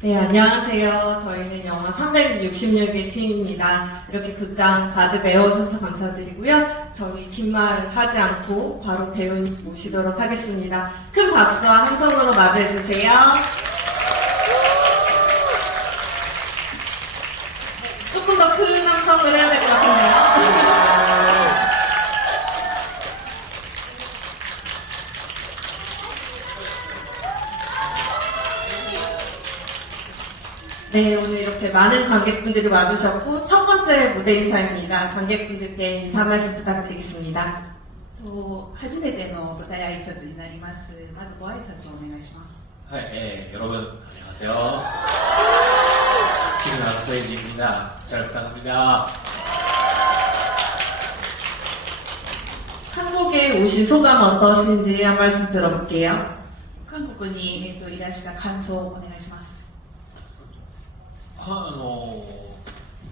네, 안녕하세요. 저희는 영화 366일 팀입니다. 이렇게 극장 가득 메워주셔서 감사드리고요. 저희 긴 말 하지 않고 바로 배우님 모시도록 하겠습니다. 큰 박수와 함성으로 맞이해주세요. 네, 오늘 이렇게 많은 관객분들이 와주셨고, 첫 번째 무대 인사입니다. 관객분들께 인사 말씀 부탁드리겠습니다. と初めての舞台挨拶になります。まずご挨拶をお願いします。 네, 예, 여러분 안녕하세요. 지금 박서혜지입니다. 잘 부탁합니다. 한국에 오신 소감 어떠신지 한 말씀 들어볼게요. 韓国に、えっといらした感想をお願いします。 아, 어,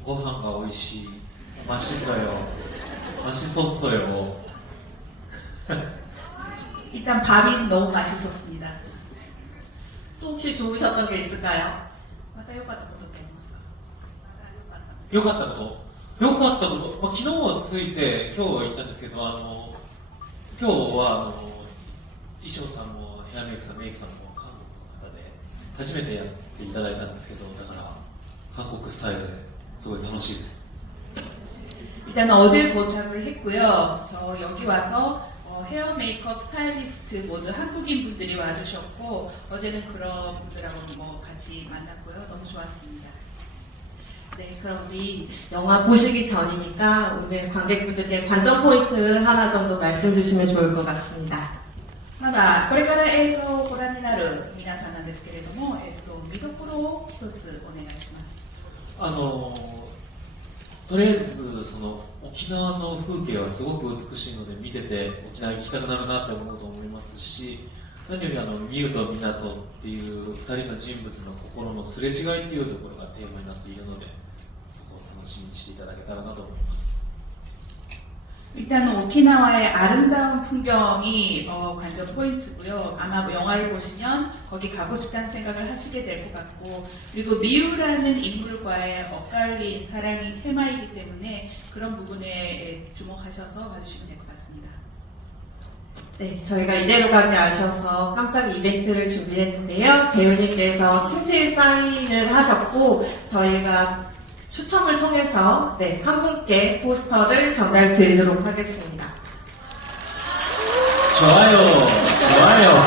고항가 오이시 맛있어요. 맛있었어요. 일단 밥이 너무 맛있었습니다. 또 혹시 좋으셨던 게 있을까요? また良かったことってありますかまた良かったこと。良かったこと良かったこと、まあ、昨日はついて今日は行ったんですけどあの今日はあの衣装さんもヘアメイクさんメイクさんも韓国の方で初めてやっていただいたんですけどだから 韓国スタイルですごい楽しいです 일단 어제 도착을 했고요. 저 여기 와서 어, 헤어 메이크업 스타일리스트 모두 한국인 분들이 와주셨고 어제는 그런 분들하고 뭐 같이 만났고요. 너무 좋았습니다. 네, 그럼 우리 영화 보시기 전이니까 오늘 관객분들께 관전 포인트 하나 정도 말씀 주시면 좋을 것 같습니다. まだこれから映画をご覧になる皆さんなんですけれども、えっと見どころを一つお願いします。 あのとりあえずその沖縄の風景はすごく美しいので見てて沖縄行きたくなるなって思うと思いますし何よりあのミュとミナトっていう2人の人物の心のすれ違いっていうところがテーマになっているのでそこを楽しみにしていただけたらなと思います。 일단은 오키나와의 아름다운 풍경이 어, 관전 포인트고요. 아마 뭐 영화를 보시면 거기 가고 싶다는 생각을 하시게 될 것 같고 그리고 미우라는 인물과의 엇갈린 사랑이 테마이기 때문에 그런 부분에 주목하셔서 봐주시면 될 것 같습니다. 네, 저희가 이대로 가게 아셔서 깜짝 이벤트를 준비했는데요. 배우님께서 친필 사인을 하셨고 저희가 추첨을 통해서 네, 한 분께 포스터를 전달 드리도록 하겠습니다. 좋아요 좋아요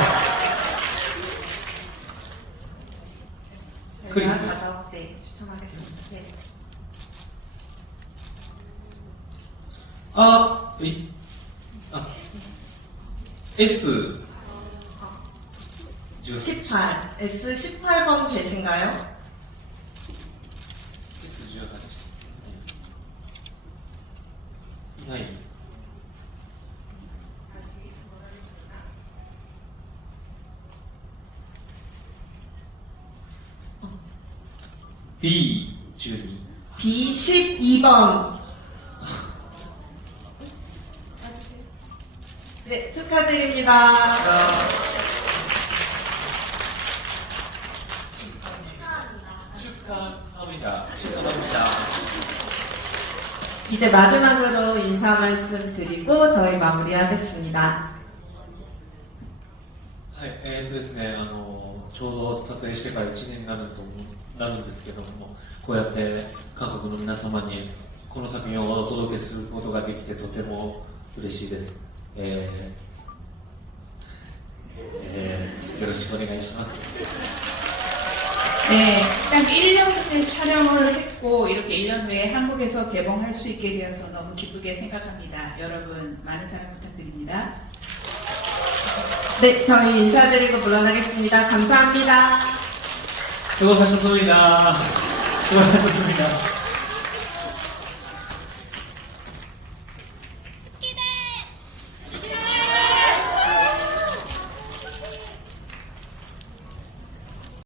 그리고- 가서 네, 추첨하겠습니다. 네. 아, 이, 아 S 18 18, S18번 되신가요? S18 ない B12 B12번. 네, 축하드립니다. 축하합니다. 이제 마지막으로 인사 말씀 드리고 저희 마무리하겠습니다. はい、えーとですね、あのちょうど撮影してから1年になると思うなるんですけども、こうやって韓国の皆様にこの作品をお届けすることができてとても嬉しいです。えーえーよろしくお願いします。 네, 일단 1년 전에 촬영을 했고 이렇게 1년 후에 한국에서 개봉할 수 있게 되어서 너무 기쁘게 생각합니다. 여러분 많은 사랑 부탁드립니다. 네, 저희 인사드리고 물러나겠습니다. 감사합니다. 수고하셨습니다. 수고하셨습니다.